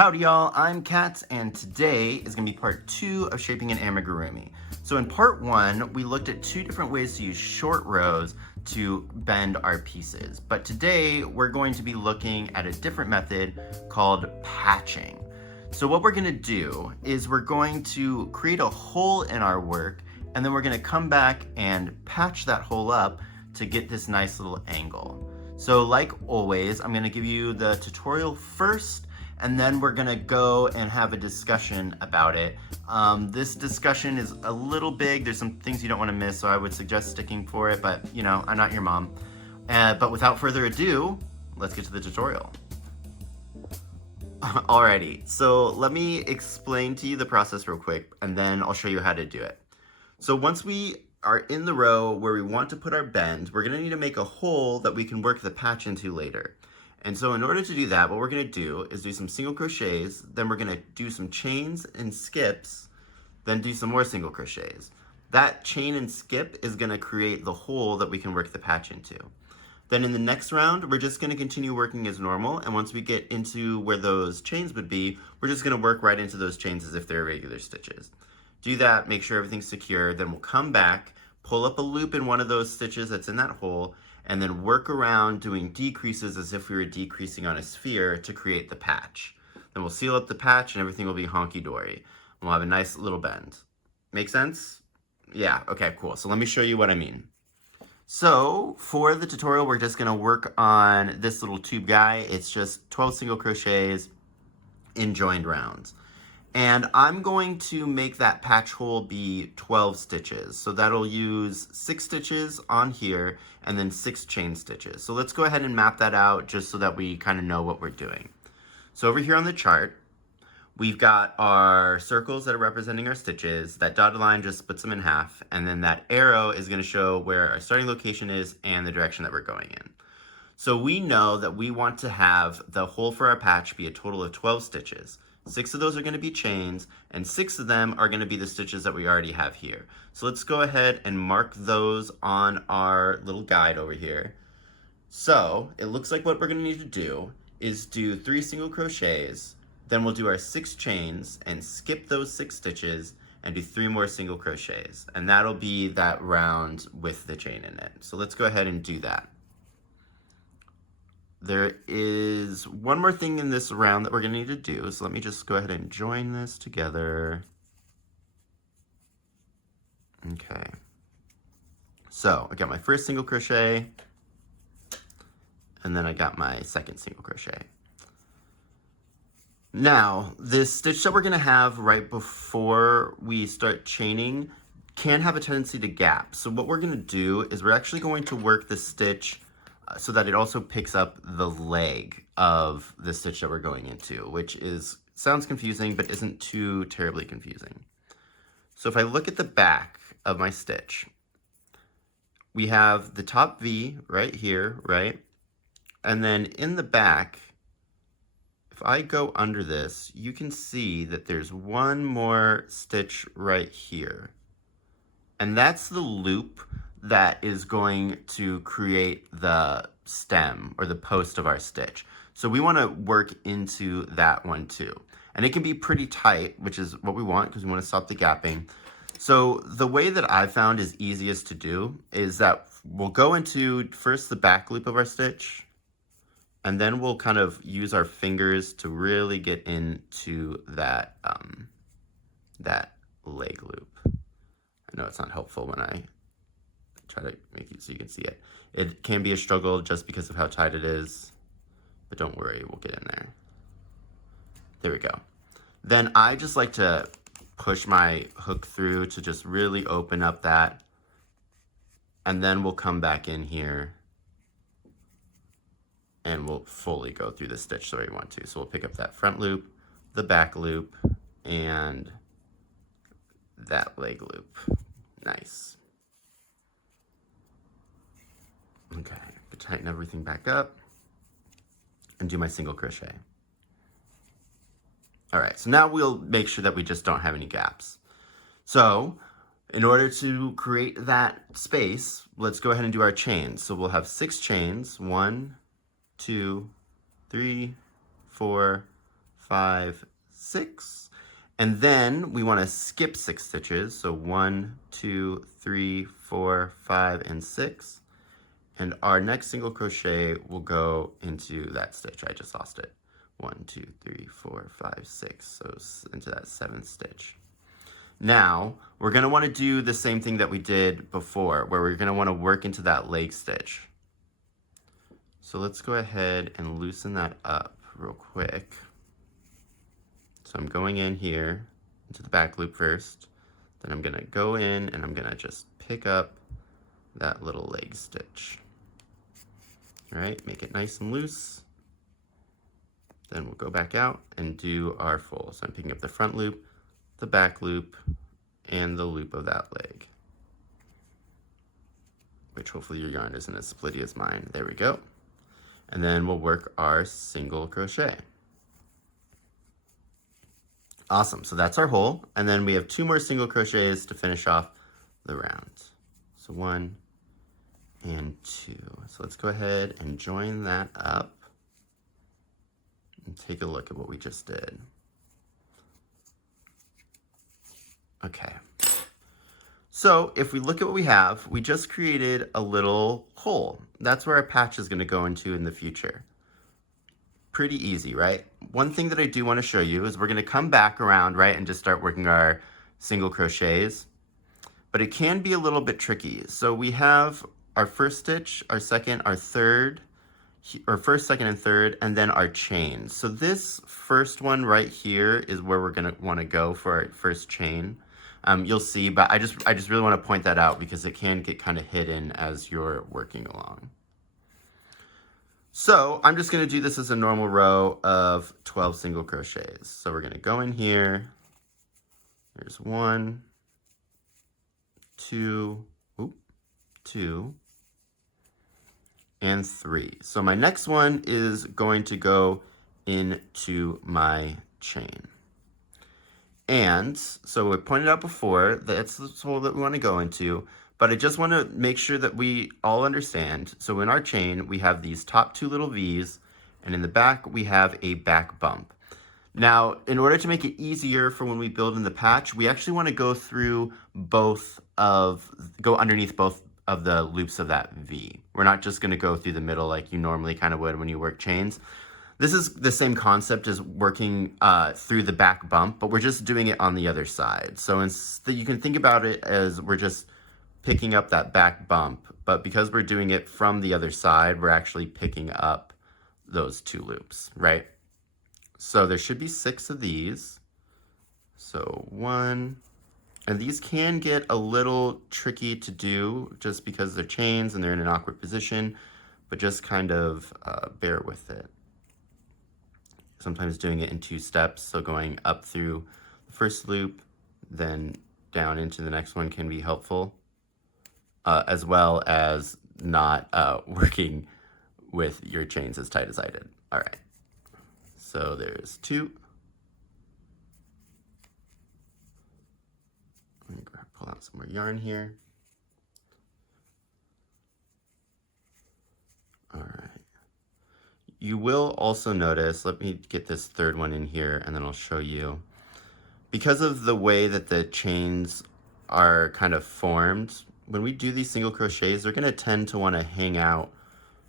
Howdy y'all, I'm Katz, and today is going to be part 2 of shaping an amigurumi. So in part 1, we looked at 2 different ways to use short rows to bend our pieces. But today, we're going to be looking at a different method called patching. So what we're going to do is we're going to create a hole in our work, and then we're going to come back and patch that hole up to get this nice little angle. So like always, I'm going to give you the tutorial first, and then we're gonna go and have a discussion about it. This discussion is a little big. There's some things you don't wanna miss, so I would suggest sticking for it, but you know, I'm not your mom. But without further ado, let's get to the tutorial. Alrighty, so let me explain to you the process real quick, and then I'll show you how to do it. So once we are in the row where we want to put our bend, we're gonna need to make a hole that we can work the patch into later. And so in order to do that, what we're going to do is do some single crochets, then we're going to do some chains and skips, then do some more single crochets. That chain and skip is going to create the hole that we can work the patch into. Then in the next round, we're just going to continue working as normal, and once we get into where those chains would be, we're just going to work right into those chains as if they're regular stitches. Do that, make sure everything's secure, then we'll come back, pull up a loop in one of those stitches that's in that hole, and then work around doing decreases as if we were decreasing on a sphere to create the patch. Then we'll seal up the patch and everything will be honky-dory. We'll have a nice little bend. Make sense? Yeah, okay, cool. So let me show you what I mean. So for the tutorial, we're just gonna work on this little tube guy. It's just 12 single crochets in joined rounds. And I'm going to make that patch hole be 12 stitches. So that'll use 6 stitches on here and then 6 chain stitches. So let's go ahead and map that out just so that we kind of know what we're doing. So over here on the chart, we've got our circles that are representing our stitches. That dotted line just splits them in half. And then that arrow is going to show where our starting location is and the direction that we're going in. So we know that we want to have the hole for our patch be a total of 12 stitches. 6 of those are going to be chains, and 6 of them are going to be the stitches that we already have here. So let's go ahead and mark those on our little guide over here. So it looks like what we're going to need to do is do 3 single crochets, then we'll do our 6 chains and skip those 6 stitches and do 3 more single crochets. And that'll be that round with the chain in it. So let's go ahead and do that. There is one more thing in this round that we're going to need to do, so let me just go ahead and join this together. Okay. So I got my first single crochet, and then I got my second single crochet. Now, this stitch that we're going to have right before we start chaining can have a tendency to gap. So what we're going to do is we're actually going to work the stitch so that it also picks up the leg of the stitch that we're going into, which sounds confusing, but isn't too terribly confusing. So if I look at the back of my stitch, we have the top V right here, right? And then in the back, if I go under this, you can see that there's one more stitch right here. And that's the loop that is going to create the stem or the post of our stitch. So we want to work into that one too. And it can be pretty tight, which is what we want because we want to stop the gapping. So the way that I found is easiest to do is that we'll go into first the back loop of our stitch, and then we'll kind of use our fingers to really get into that, that leg loop. I know it's not helpful when I try to make it so you can see it. It can be a struggle just because of how tight it is, but don't worry, we'll get in there. There we go. Then I just like to push my hook through to just really open up that, and then we'll come back in here and we'll fully go through the stitch the way we want to. So we'll pick up that front loop, the back loop, and that leg loop. Nice. Okay, tighten everything back up and do my single crochet. All right, so now we'll make sure that we just don't have any gaps. So in order to create that space, let's go ahead and do our chains. So we'll have 6 chains, 1, 2, 3, 4, 5, 6. And then we want to skip 6 stitches. So 1, 2, 3, 4, 5, and 6. And our next single crochet will go into that stitch. I just lost it. 1, 2, 3, 4, 5, 6. So into that 7th stitch. Now, we're going to want to do the same thing that we did before, where we're going to want to work into that leg stitch. So let's go ahead and loosen that up real quick. So I'm going in here into the back loop first. Then I'm going to go in and I'm going to just pick up that little leg stitch. All right, make it nice and loose. Then we'll go back out and do our full. So I'm picking up the front loop, the back loop, and the loop of that leg, which hopefully your yarn isn't as splitty as mine. There we go. And then we'll work our single crochet. Awesome, so that's our hole. And then we have 2 more single crochets to finish off the round. So 1 and 2. So let's go ahead and join that up and take a look at what we just did. Okay. So if we look at what we have, we just created a little hole. That's where our patch is going to go into in the future. Pretty easy, right? One thing that I do want to show you is we're going to come back around, right, and just start working our single crochets. But it can be a little bit tricky. So we have our first stitch, our second, our third, or first, second, and third, and then our chain. So this first one right here is where we're going to want to go for our first chain. You'll see, but I just really want to point that out because it can get kind of hidden as you're working along. So I'm just going to do this as a normal row of 12 single crochets. So we're going to go in here. There's 1, 2, 2, and 3. So my next one is going to go into my chain. And so we pointed out before, that's the hole that we want to go into, but I just want to make sure that we all understand. So in our chain, we have these top 2 little V's, and in the back, we have a back bump. Now, in order to make it easier for when we build in the patch, we actually want to go underneath both of the loops of that V. We're not just going to go through the middle like you normally kind of would when you work chains. This is the same concept as working through the back bump, but we're just doing it on the other side. So you can think about it as we're just picking up that back bump, but because we're doing it from the other side, we're actually picking up those 2 loops, right? So there should be 6 of these. So 1, and these can get a little tricky to do just because they're chains and they're in an awkward position, but just kind of bear with it. Sometimes doing it in 2 steps, so going up through the first loop, then down into the next one can be helpful, as well as not working with your chains as tight as I did. All right, so there's 2. Let me pull out some more yarn here. All right. You will also notice, let me get this third one in here and then I'll show you. Because of the way that the chains are kind of formed, when we do these single crochets, they're going to tend to want to hang out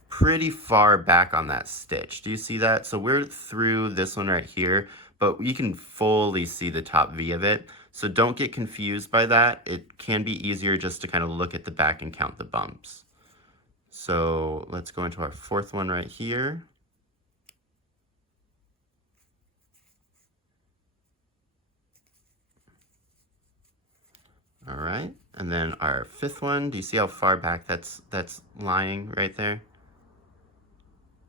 pretty far back on that stitch. Do you see that? So we're through this one right here, but you can fully see the top V of it. So don't get confused by that. It can be easier just to kind of look at the back and count the bumps. So let's go into our 4th one right here. All right, and then our 5th one, do you see how far back that's lying right there?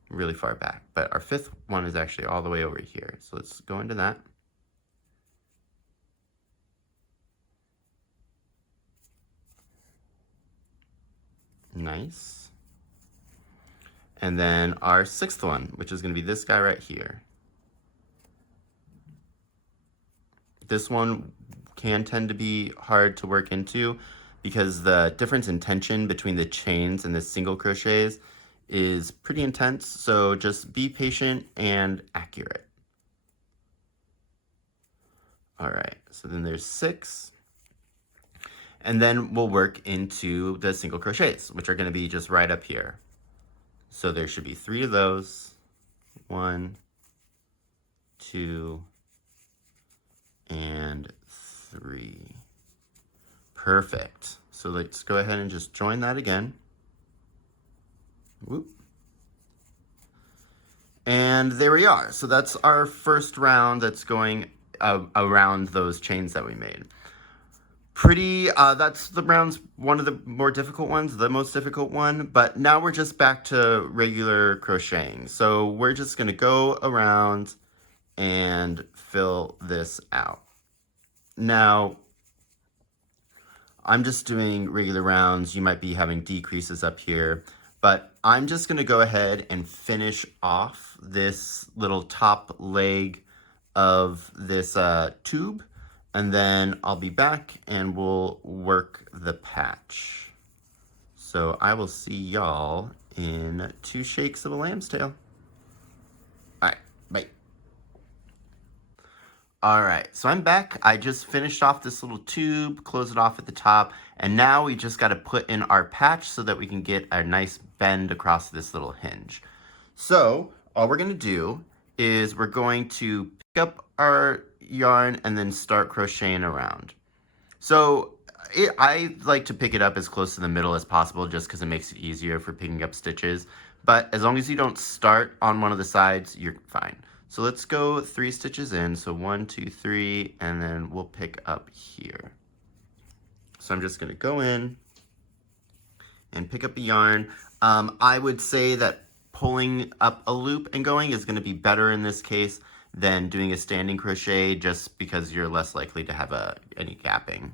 Really far back, but our 5th one is actually all the way over here. So let's go into that. Nice. And then our 6th one, which is going to be this guy right here. This one can tend to be hard to work into because the difference in tension between the chains and the single crochets is pretty intense. So just be patient and accurate. All right, so then there's 6. And then we'll work into the single crochets, which are going to be just right up here. So there should be 3 of those. 1, 2, and 3. Perfect. So let's go ahead and just join that again. Whoop. And there we are. So that's our first round that's going around those chains that we made. That's the round's one of the more difficult ones, the most difficult one, but now we're just back to regular crocheting. So we're just gonna go around and fill this out. Now, I'm just doing regular rounds. You might be having decreases up here, but I'm just gonna go ahead and finish off this little top leg of this tube, and then I'll be back and we'll work the patch. So I will see y'all in 2 shakes of a lamb's tail. All right, bye. All right, so I'm back. I just finished off this little tube, close it off at the top, and now we just gotta put in our patch so that we can get a nice bend across this little hinge. So all we're gonna do is we're going to pick up our yarn and then start crocheting around. So I like to pick it up as close to the middle as possible just because it makes it easier for picking up stitches. But as long as you don't start on one of the sides, you're fine. So let's go 3 stitches in. So 1, 2, 3, and then we'll pick up here. So I'm just gonna go in and pick up a yarn. I would say that pulling up a loop and going is gonna be better in this case than doing a standing crochet, just because you're less likely to have any gapping.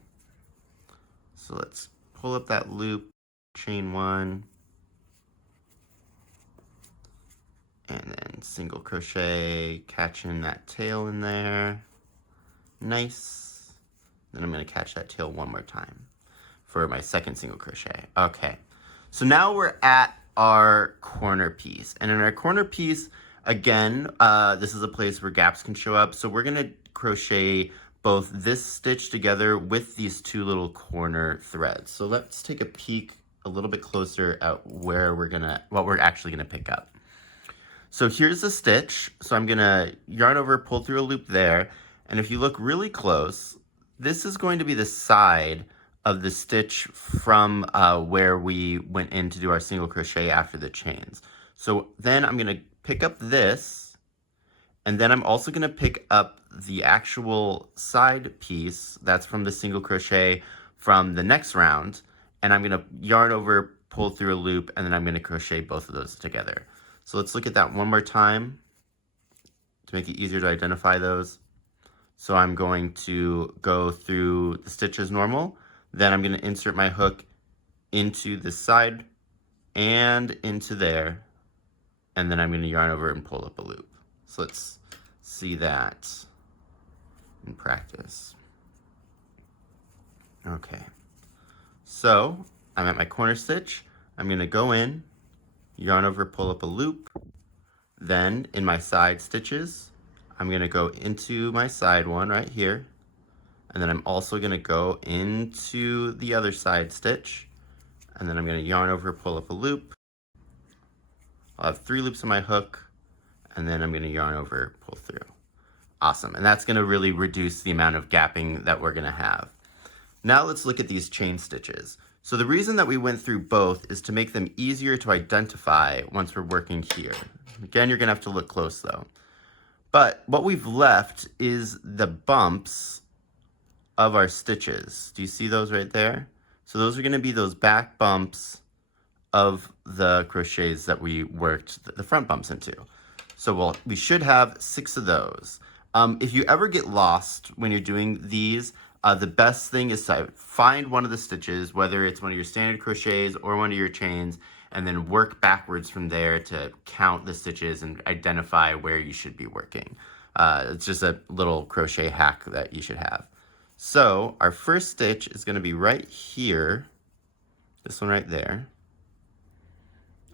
So let's pull up that loop, chain 1, and then single crochet, catching that tail in there. Nice. Then I'm gonna catch that tail one more time for my second single crochet. Okay, so now we're at our corner piece. And in our corner piece, again, this is a place where gaps can show up. So we're gonna crochet both this stitch together with these 2 little corner threads. So let's take a peek a little bit closer at what we're actually gonna pick up. So here's the stitch. So I'm gonna yarn over, pull through a loop there. And if you look really close, this is going to be the side of the stitch from where we went in to do our single crochet after the chains. So then I'm gonna pick up this, and then I'm also gonna pick up the actual side piece that's from the single crochet from the next round, and I'm gonna yarn over, pull through a loop, and then I'm gonna crochet both of those together. So let's look at that one more time to make it easier to identify those. So I'm going to go through the stitch as normal, then I'm gonna insert my hook into the side and into there, and then I'm gonna yarn over and pull up a loop. So let's see that in practice. Okay, so I'm at my corner stitch. I'm gonna go in, yarn over, pull up a loop. Then in my side stitches, I'm gonna go into my side one right here. And then I'm also gonna go into the other side stitch. And then I'm gonna yarn over, pull up a loop. I'll have 3 loops on my hook, and then I'm gonna yarn over, pull through. Awesome, and that's gonna really reduce the amount of gapping that we're gonna have. Now let's look at these chain stitches. So the reason that we went through both is to make them easier to identify once we're working here. Again, you're gonna have to look close though. But what we've left is the bumps of our stitches. Do you see those right there? So those are gonna be those back bumps of the crochets that we worked the front bumps into. So we should have 6 of those. If you ever get lost when you're doing these, the best thing is to find one of the stitches, whether it's one of your standard crochets or one of your chains, and then work backwards from there to count the stitches and identify where you should be working. It's just a little crochet hack that you should have. So our first stitch is gonna be right here, this one right there.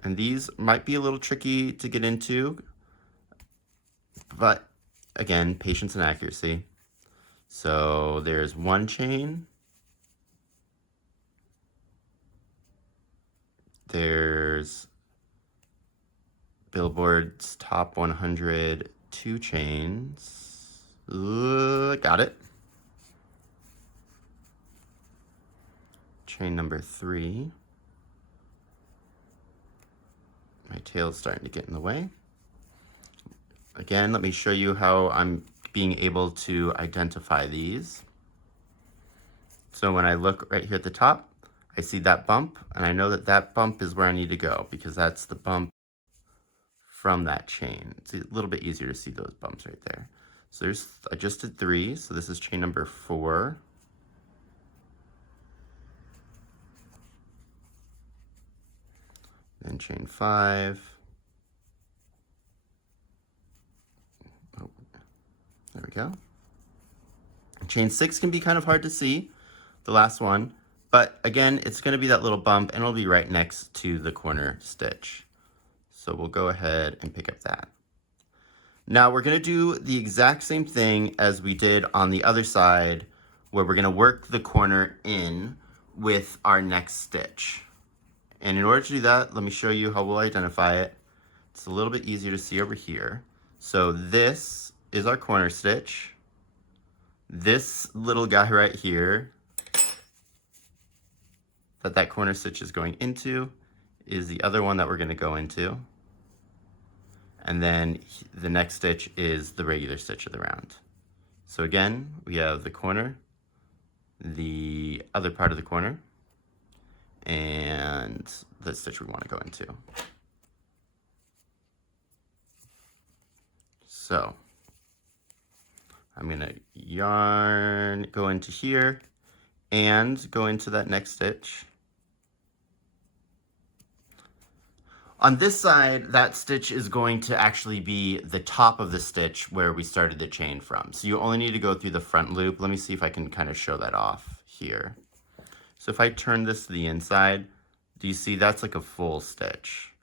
And these might be a little tricky to get into, but again, patience and accuracy. So there's one chain. There's Billboard's top 100 2 chains. Got it. Chain number 3. My tail's starting to get in the way. Again, let me show you how I'm being able to identify these. So when I look right here at the top, I see that bump, and I know that that bump is where I need to go because that's the bump from that chain. It's a little bit easier to see those bumps right there. So I just did 3, so this is chain number 4. Then chain 5. Oh, there we go. Chain 6 can be kind of hard to see, the last one, but again, it's going to be that little bump, and it'll be right next to the corner stitch. So we'll go ahead and pick up that. Now we're going to do the exact same thing as we did on the other side, where we're going to work the corner in with our next stitch. And in order to do that, let me show you how we'll identify it. It's a little bit easier to see over here. So this is our corner stitch. This little guy right here that corner stitch is going into is the other one that we're going to go into. And then the next stitch is the regular stitch of the round. So again, we have the corner, the other part of the corner, and the stitch we want to go into. So I'm going to go into here and go into that next stitch. On this side, that stitch is going to actually be the top of the stitch where we started the chain from. So you only need to go through the front loop. Let me see if I can kind of show that off here. So if I turn this to the inside, do you see that's like a full stitch?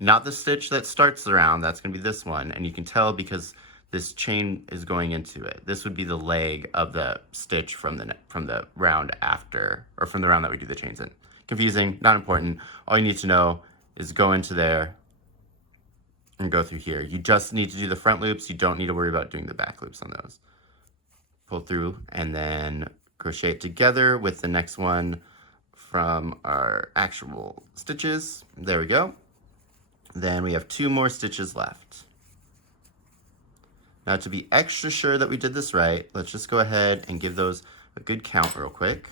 Not the stitch that starts the round, that's going to be this one. And you can tell because this chain is going into it. This would be the leg of the stitch from the round after, or from the round that we do the chains in. Confusing, not important. All you need to know is go into there and go through here. You just need to do the front loops. You don't need to worry about doing the back loops on those. Pull through and then crochet it together with the next one from our actual stitches. There we go. Then we have 2 more stitches left. Now to be extra sure that we did this right, let's just go ahead and give those a good count real quick.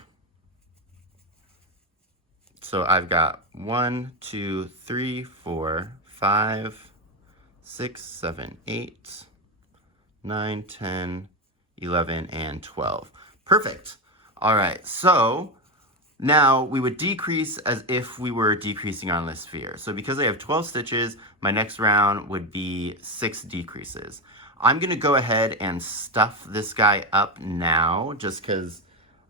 So I've got 1, 2, 3, 4, 5, 6, 7, 8, 9, 10, 11, and 12. Perfect. All right, so now we would decrease as if we were decreasing on the sphere. So because I have 12 stitches, my next round would be 6 decreases. I'm gonna go ahead and stuff this guy up now just because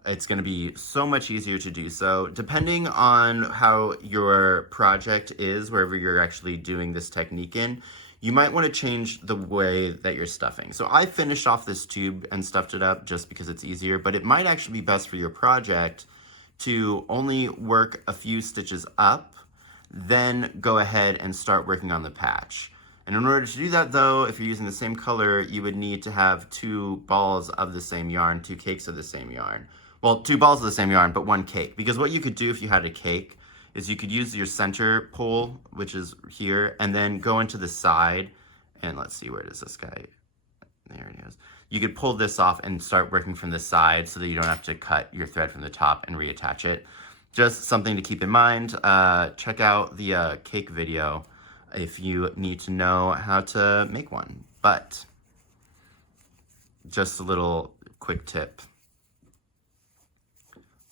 it's going to be so much easier to do so. Depending on how your project is, wherever you're actually doing this technique in, you might want to change the way that you're stuffing. So I finished off this tube and stuffed it up just because it's easier, but it might actually be best for your project to only work a few stitches up, then go ahead and start working on the patch. And in order to do that though, if you're using the same color, you would need to have 2 balls of the same yarn, 2 cakes of the same yarn. Well, 2 balls of the same yarn, but 1 cake. Because what you could do if you had a cake is you could use your center pole, which is here, and then go into the side. And let's see, where does this guy? There he is. You could pull this off and start working from the side so that you don't have to cut your thread from the top and reattach it. Just something to keep in mind. Check out the cake video if you need to know how to make one. But just a little quick tip.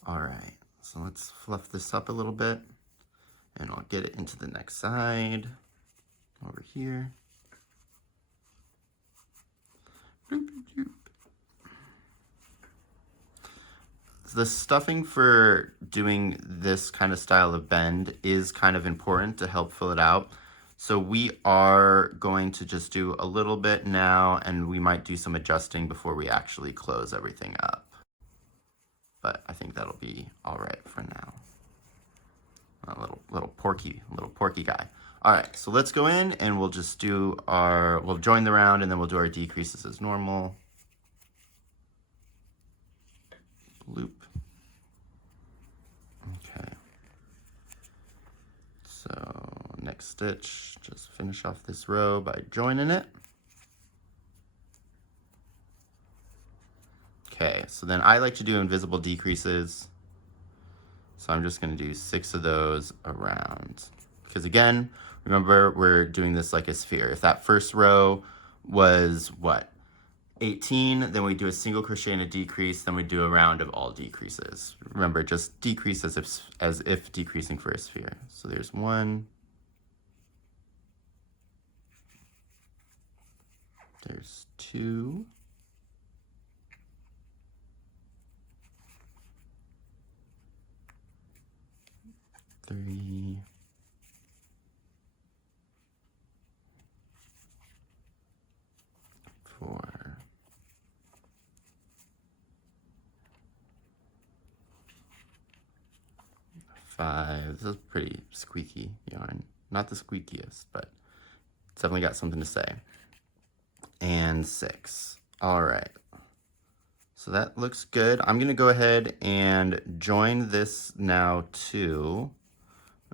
All right, so let's fluff this up a little bit and I'll get it into the next side over here. The stuffing for doing this kind of style of bend is kind of important to help fill it out. So we are going to just do a little bit now, and we might do some adjusting before we actually close everything up. But I think that'll be all right for now. A little porky guy. All right, so let's go in and we'll just do we'll join the round and then we'll do our decreases as normal. Loop. Okay. So next stitch, just finish off this row by joining it. Okay, so then I like to do invisible decreases. So I'm just going to do 6 of those around. Because again, remember we're doing this like a sphere. If that first row was what? 18, then we do a single crochet and a decrease, then we do a round of all decreases. Remember, just decrease as if decreasing for a sphere. So there's 1. There's 2. 3. 4. 5. This is pretty squeaky yarn. Not the squeakiest, but it's definitely got something to say. And 6. All right. So that looks good. I'm going to go ahead and join this now too.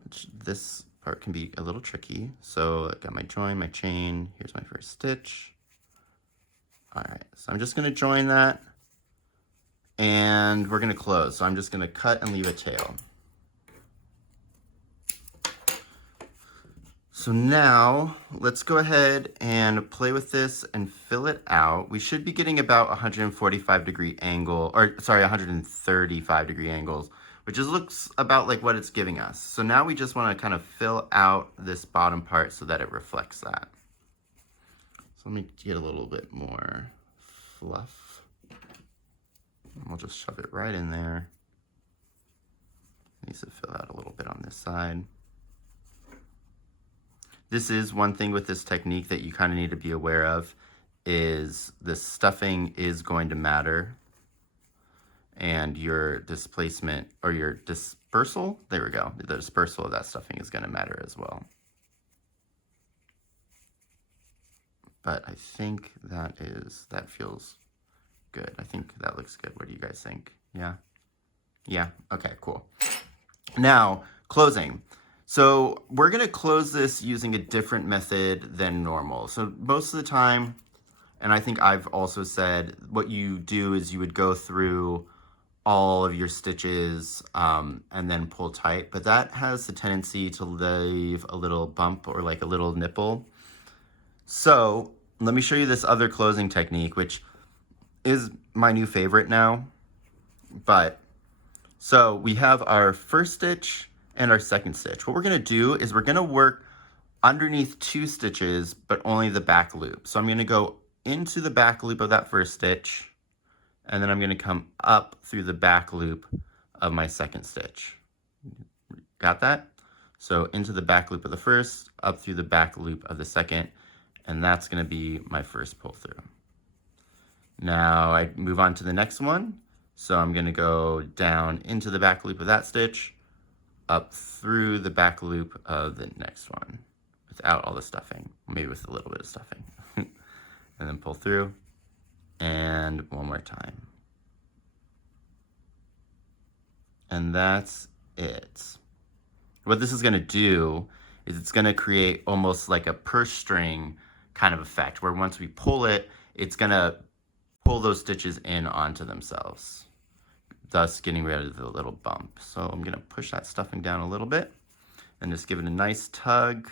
Which this part can be a little tricky. So I got my join, my chain. Here's my first stitch. All right. So I'm just going to join that. And we're going to close. So I'm just going to cut and leave a tail. So now let's go ahead and play with this and fill it out. We should be getting about 145 degree angle, or sorry, 135 degree angles, which just looks about like what it's giving us. So now we just want to kind of fill out this bottom part so that it reflects that. So let me get a little bit more fluff. And we'll just shove it right in there. It needs to fill out a little bit on this side. This is one thing with this technique that you kind of need to be aware of, is the stuffing is going to matter, and your displacement or your dispersal, there we go, the dispersal of that stuffing is going to matter as well. But I think that feels good. I think that looks good. What do you guys think? Yeah? Yeah? Okay, cool. Now, closing. So we're going to close this using a different method than normal. So most of the time, and I think I've also said, what you do is you would go through all of your stitches and then pull tight, but that has the tendency to leave a little bump or like a little nipple. So let me show you this other closing technique, which is my new favorite now. But so we have our first stitch and our second stitch. What we're going to do is we're going to work underneath 2 stitches, but only the back loop. So I'm going to go into the back loop of that first stitch, and then I'm going to come up through the back loop of my second stitch. Got that? So into the back loop of the first, up through the back loop of the second, and that's going to be my first pull through. Now I move on to the next one. So I'm going to go down into the back loop of that stitch, up through the back loop of the next one without all the stuffing, maybe with a little bit of stuffing. And then pull through, and one more time. And that's it. What this is going to do is it's going to create almost like a purse string kind of effect, where once we pull it, it's going to pull those stitches in onto themselves, thus getting rid of the little bump. So I'm going to push that stuffing down a little bit and just give it a nice tug.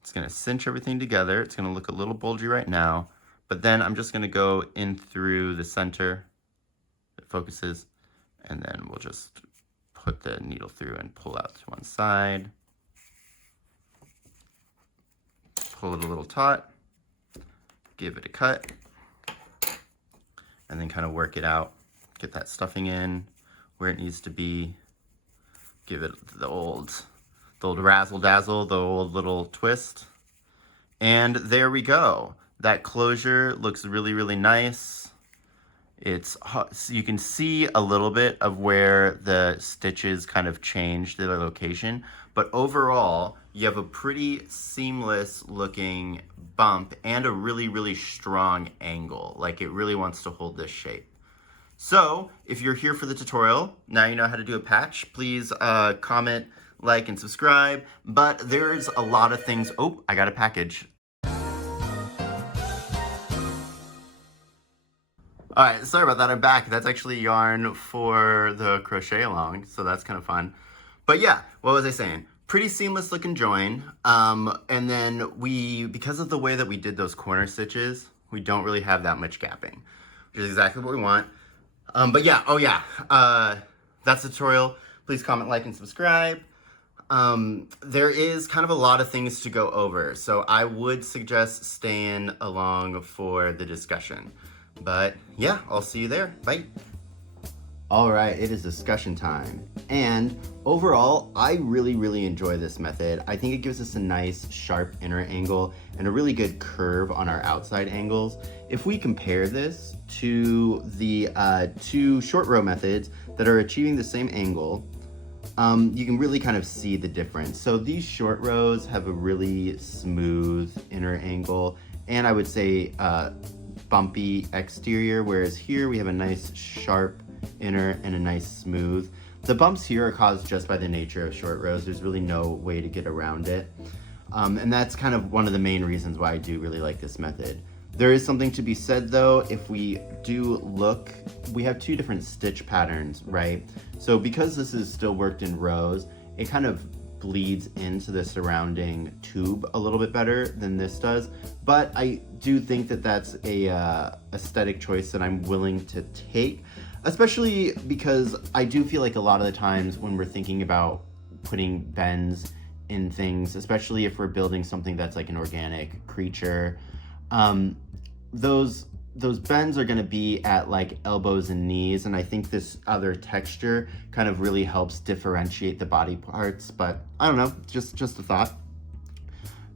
It's going to cinch everything together. It's going to look a little bulgy right now, but then I'm just going to go in through the center. It focuses, and then we'll just put the needle through and pull out to one side. Pull it a little taut, give it a cut, and then kind of work it out. Get that stuffing in where it needs to be. Give it the old The old razzle dazzle, the old little twist. And there we go. That closure looks really, really nice. So you can see a little bit of where the stitches kind of change their location, but overall you have a pretty seamless looking bump and a really, really strong angle. Like it really wants to hold this shape. So if you're here for the tutorial, now you know how to do a patch. Please comment, like, and subscribe. But there's a lot of things. Oh, I got a package. All right, sorry about that, I'm back. That's actually yarn for the crochet along, so that's kind of fun. But yeah, what was I saying? Pretty seamless looking join. And then because of the way that we did those corner stitches, we don't really have that much gapping, which is exactly what we want. But yeah, that's the tutorial. Please comment, like, and subscribe. There is kind of a lot of things to go over, so I would suggest staying along for the discussion. But yeah, I'll see you there. Bye. All right, it is discussion time. And overall, I really, really enjoy this method. I think it gives us a nice sharp inner angle and a really good curve on our outside angles. If we compare this to the two short row methods that are achieving the same angle, you can really kind of see the difference. So these short rows have a really smooth inner angle, and I would say bumpy exterior, whereas here we have a nice sharp inner and a nice smooth. The bumps here are caused just by the nature of short rows. There's really no way to get around it. And that's kind of one of the main reasons why I do really like this method. There is something to be said though, if we do look, we have two different stitch patterns, right? So because this is still worked in rows, it kind of bleeds into the surrounding tube a little bit better than this does. But I do think that that's a aesthetic choice that I'm willing to take, especially because I do feel like a lot of the times when we're thinking about putting bends in things, especially if we're building something that's like an organic creature, those bends are going to be at like elbows and knees, and I think this other texture kind of really helps differentiate the body parts. But I don't know, just a thought.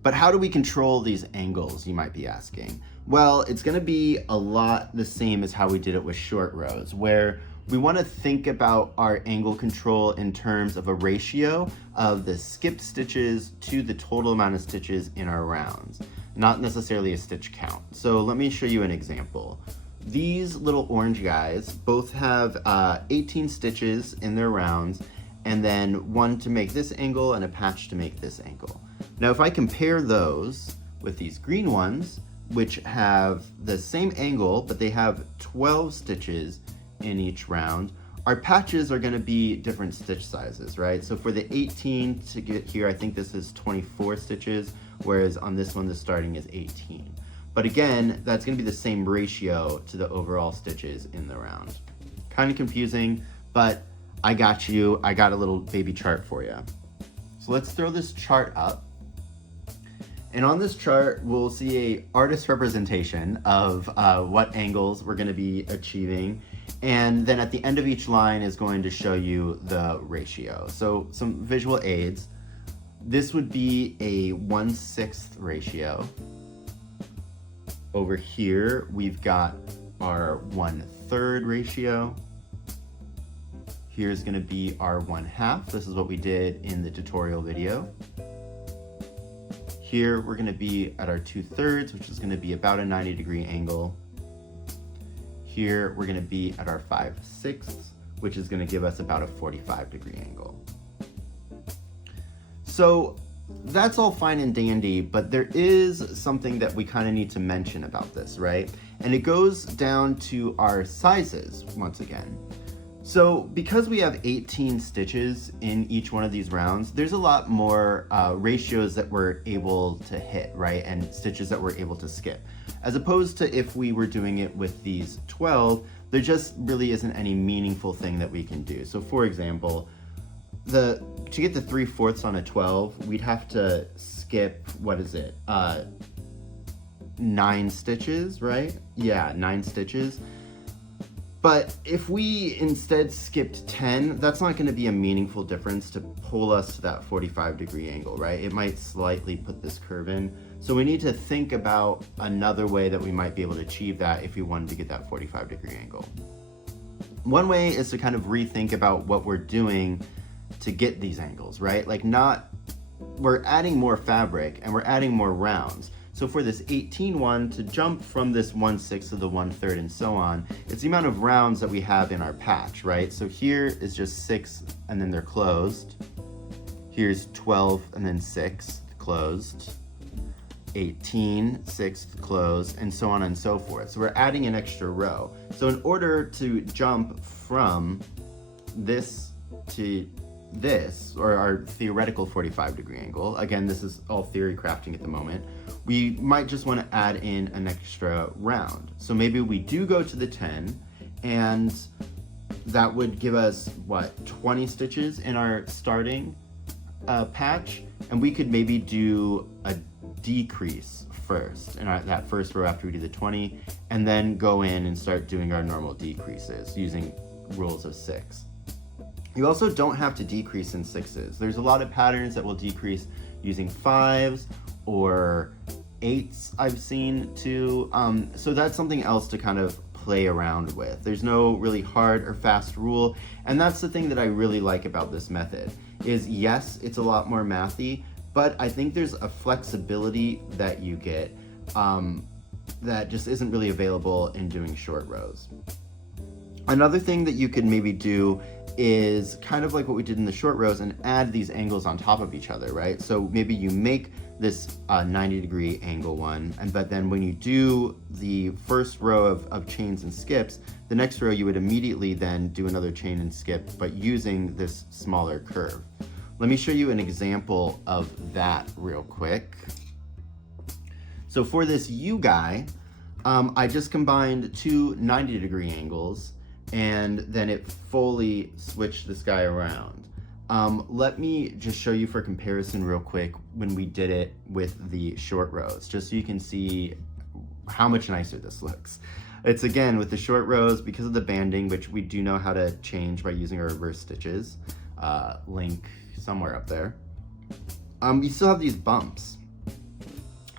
But how do we control these angles, you might be asking? Well, it's going to be a lot the same as how we did it with short rows, where we want to think about our angle control in terms of a ratio of the skipped stitches to the total amount of stitches in our rounds, not necessarily a stitch count. So let me show you an example. These little orange guys both have 18 stitches in their rounds, and then one to make this angle and a patch to make this angle. Now if I compare those with these green ones, which have the same angle but they have 12 stitches in each round, our patches are going to be different stitch sizes, right? So for the 18 to get here, I think this is 24 stitches, whereas on this one the starting is 18. But again, that's going to be the same ratio to the overall stitches in the round. Kind of confusing, but I got you. I got a little baby chart for you. So let's throw this chart up. And on this chart, we'll see a artist representation of what angles we're going to be achieving. And then at the end of each line is going to show you the ratio. So some visual aids. This would be a 1/6 ratio. Over here, we've got our 1/3 ratio. Here's gonna be our 1/2. This is what we did in the tutorial video. Here, we're gonna be at our 2/3, which is gonna be about a 90-degree angle. Here, we're gonna be at our 5/6, which is gonna give us about a 45-degree angle. So that's all fine and dandy, but there is something that we kind of need to mention about this, right? And it goes down to our sizes once again. So because we have 18 stitches in each one of these rounds, there's a lot more ratios that we're able to hit, right? And stitches that we're able to skip. As opposed to if we were doing it with these 12, there just really isn't any meaningful thing that we can do. So for example, to get the 3/4 on a 12, we'd have to skip, what is it? 9 stitches, right? Yeah, 9 stitches. But if we instead skipped 10, that's not gonna be a meaningful difference to pull us to that 45-degree angle, right? It might slightly put this curve in. So we need to think about another way that we might be able to achieve that if we wanted to get that 45-degree angle. One way is to kind of rethink about what we're doing to get these angles, right? Like we're adding more fabric and we're adding more rounds. So for this 18 one, to jump from this 1/6 to the 1/3 and so on, it's the amount of rounds that we have in our patch, right? So here is just 6 and then they're closed. Here's 12 and then 6 closed. 18, 6 closed, and so on and so forth. So we're adding an extra row. So in order to jump from this to this, or our theoretical 45-degree angle, again, this is all theory crafting at the moment, we might just want to add in an extra round. So maybe we do go to the 10, and that would give us, what, 20 stitches in our starting patch, and we could maybe do a decrease first in that first row after we do the 20, and then go in and start doing our normal decreases using rules of 6. You also don't have to decrease in 6s. There's a lot of patterns that will decrease using 5s or 8s I've seen too. So that's something else to kind of play around with. There's no really hard or fast rule, and that's the thing that I really like about this method is, yes, it's a lot more mathy, but I think there's a flexibility that you get that just isn't really available in doing short rows. Another thing that you could maybe do is kind of like what we did in the short rows and add these angles on top of each other, right? So maybe you make this 90-degree angle one, but then when you do the first row of chains and skips, the next row you would immediately then do another chain and skip, but using this smaller curve. Let me show you an example of that real quick. So for this U guy, I just combined two 90-degree angles, and then it fully switched this guy around. Let me just show you for comparison real quick when we did it with the short rows, just so you can see how much nicer this looks. It's again with the short rows because of the banding, which we do know how to change by using our reverse stitches. Link somewhere up there. You still have these bumps.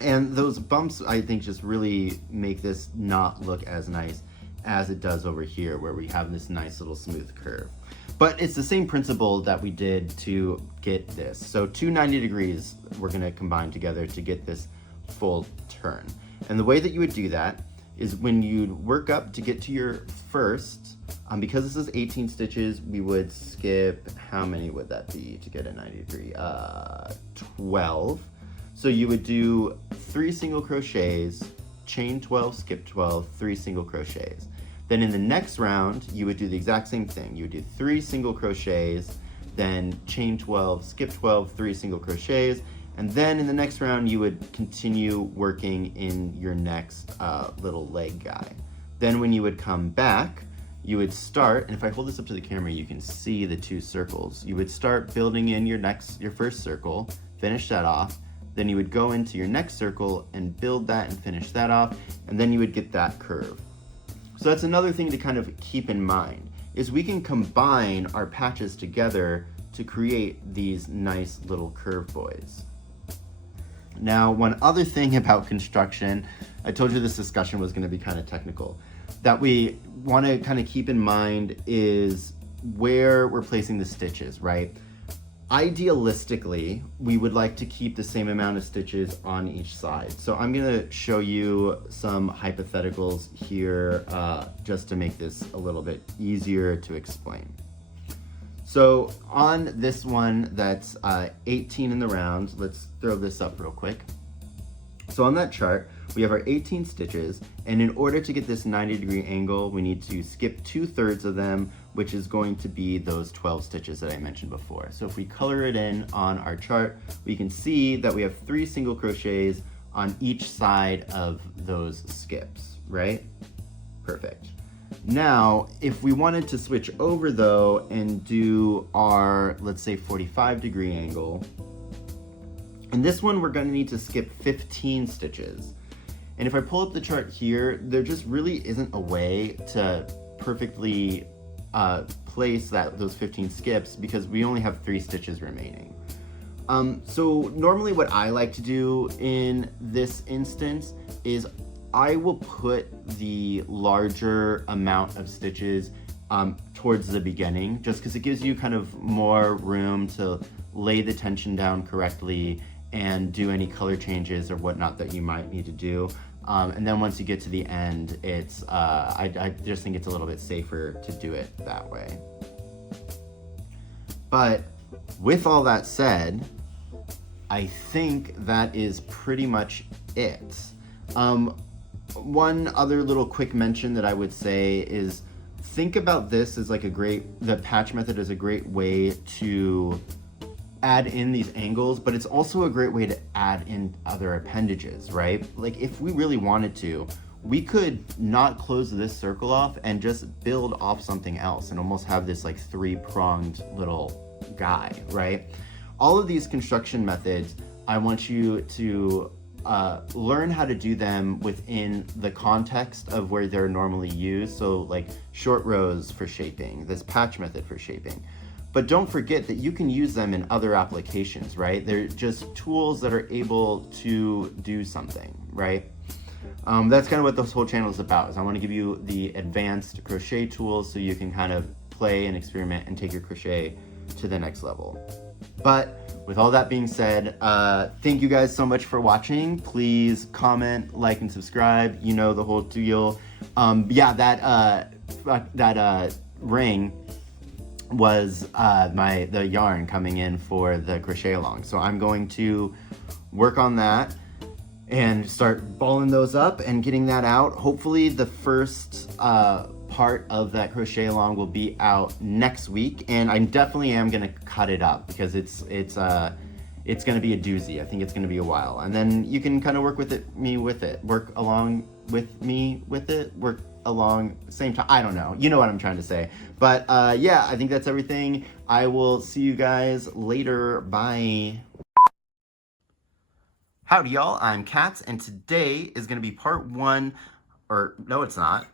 And those bumps, I think, just really make this not look as nice as it does over here, where we have this nice little smooth curve. But it's the same principle that we did to get this. So two 90 degrees we're gonna combine together to get this full turn. And the way that you would do that is when you'd work up to get to your first, because this is 18 stitches, we would skip, how many would that be to get a 90 degree? 12. So you would do 3 single crochets, chain 12, skip 12, 3 single crochets. Then in the next round, you would do the exact same thing. You would do 3 single crochets, then chain 12, skip 12, 3 single crochets, and then in the next round, you would continue working in your next little leg guy. Then when you would come back, you would start, and if I hold this up to the camera, you can see the 2 circles. You would start building in your first circle, finish that off, then you would go into your next circle and build that and finish that off, and then you would get that curve. So that's another thing to kind of keep in mind, is we can combine our patches together to create these nice little curve boys. Now, one other thing about construction, I told you this discussion was going to be kind of technical, that we want to kind of keep in mind is where we're placing the stitches, right? Idealistically, we would like to keep the same amount of stitches on each side. So I'm gonna show you some hypotheticals here just to make this a little bit easier to explain. So on this one that's 18 in the round, let's throw this up real quick. So on that chart, we have our 18 stitches, and in order to get this 90-degree angle, we need to skip 2/3 of them, which is going to be those 12 stitches that I mentioned before. So if we color it in on our chart, we can see that we have 3 single crochets on each side of those skips, right? Perfect. Now, if we wanted to switch over though and do our, let's say 45-degree angle, in this one, we're gonna need to skip 15 stitches. And if I pull up the chart here, there just really isn't a way to perfectly place those 15 skips because we only have 3 stitches remaining. So normally what I like to do in this instance is I will put the larger amount of stitches towards the beginning, just because it gives you kind of more room to lay the tension down correctly and do any color changes or whatnot that you might need to do. And then once you get to the end, it's I just think it's a little bit safer to do it that way. But with all that said, I think that is pretty much it. One other little quick mention that I would say is think about this as like the patch method is a great way to add in these angles, but it's also a great way to add in other appendages, right? Like if we really wanted to, we could not close this circle off and just build off something else and almost have this like 3-pronged little guy, right? All of these construction methods, I want you to learn how to do them within the context of where they're normally used. So like short rows for shaping, this patch method for shaping. But don't forget that you can use them in other applications, right? They're just tools that are able to do something, right? That's kind of what this whole channel is about, is I want to give you the advanced crochet tools so you can kind of play and experiment and take your crochet to the next level. But with all that being said, thank you guys so much for watching. Please comment, like, and subscribe. You know the whole deal. Yeah, that ring was the yarn coming in for the crochet along. So I'm going to work on that and start balling those up and getting that out. Hopefully the first part of that crochet along will be out next week, and I definitely am gonna cut it up because it's gonna be a doozy. I think it's gonna be a while, and then you can kind of work with it, work along with me with it, work along same time. I don't know, you know what I'm trying to say. But yeah, I think that's everything. I will see you guys later. Bye. Howdy y'all, I'm Katz, and today is gonna be part 1, or no it's not.